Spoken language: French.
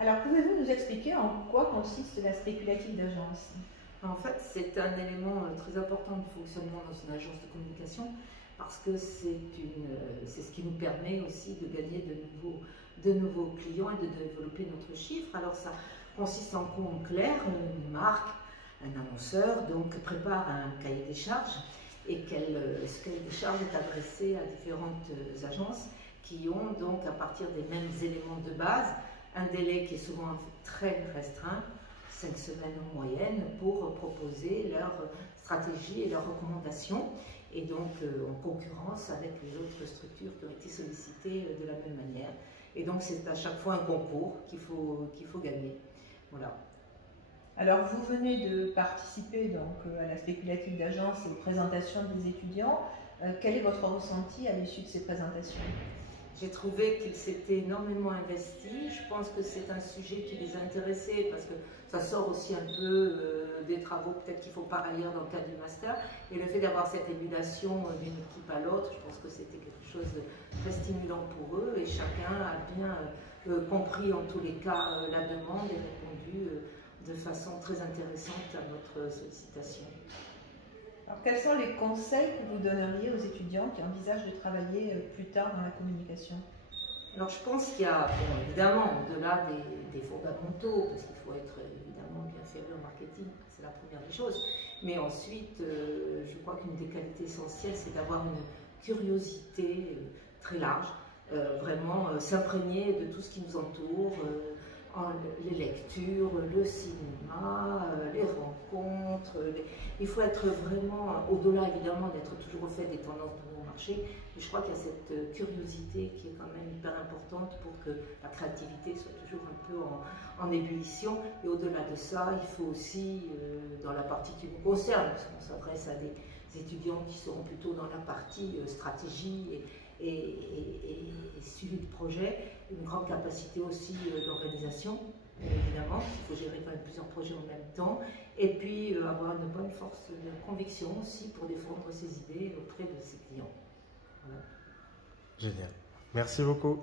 Alors, pouvez-vous nous expliquer en quoi consiste la spéculative d'agence? En fait, c'est un élément très important du fonctionnement dans une agence de communication parce que c'est ce qui nous permet aussi de gagner de nouveaux clients et de développer notre chiffre. Alors ça consiste en quoi? En clair, une marque, un annonceur donc prépare un cahier des charges et ce cahier des charges est adressé à différentes agences qui ont donc à partir des mêmes éléments de base un délai qui est souvent très restreint, 5 semaines en moyenne, pour proposer leur stratégie et leurs recommandations, et donc en concurrence avec les autres structures qui ont été sollicitées de la même manière. Et donc c'est à chaque fois un concours qu'il faut gagner. Voilà. Alors, vous venez de participer donc, à la spéculative d'agence et aux présentations des étudiants. Quel est votre ressenti à l'issue de ces présentations? J'ai trouvé qu'ils s'étaient énormément investis. Je pense que c'est un sujet qui les a intéressés parce que ça sort aussi un peu des travaux peut-être qu'ils font par ailleurs dans le cadre du master. Et le fait d'avoir cette émulation d'une équipe à l'autre, je pense que c'était quelque chose de très stimulant pour eux et chacun a bien compris en tous les cas la demande et répondu de façon très intéressante à notre sollicitation. Alors, quels sont les conseils que vous donneriez aux étudiants qui envisagent de travailler plus tard dans la communication? Alors je pense qu'il y a, bon, évidemment, au-delà des fondamentaux, parce qu'il faut être évidemment bien ferré en marketing, c'est la première des choses, mais ensuite, je crois qu'une des qualités essentielles, c'est d'avoir une curiosité très large, vraiment s'imprégner de tout ce qui nous entoure, les lectures, le cinéma, les rencontres. Il faut être vraiment, au-delà évidemment d'être toujours au fait des tendances de nos marchés, mais je crois qu'il y a cette curiosité qui est quand même hyper importante pour que la créativité soit toujours un peu en ébullition. Et au-delà de ça, il faut aussi, dans la partie qui nous concerne, parce qu'on s'adresse à des étudiants qui seront plutôt dans la partie stratégie et suivi de projet, une grande capacité aussi d'organisation, évidemment, il faut gérer quand même plusieurs projets en même temps, et puis avoir une bonne force de conviction aussi pour défendre ses idées auprès de ses clients. Voilà. Génial. Merci beaucoup.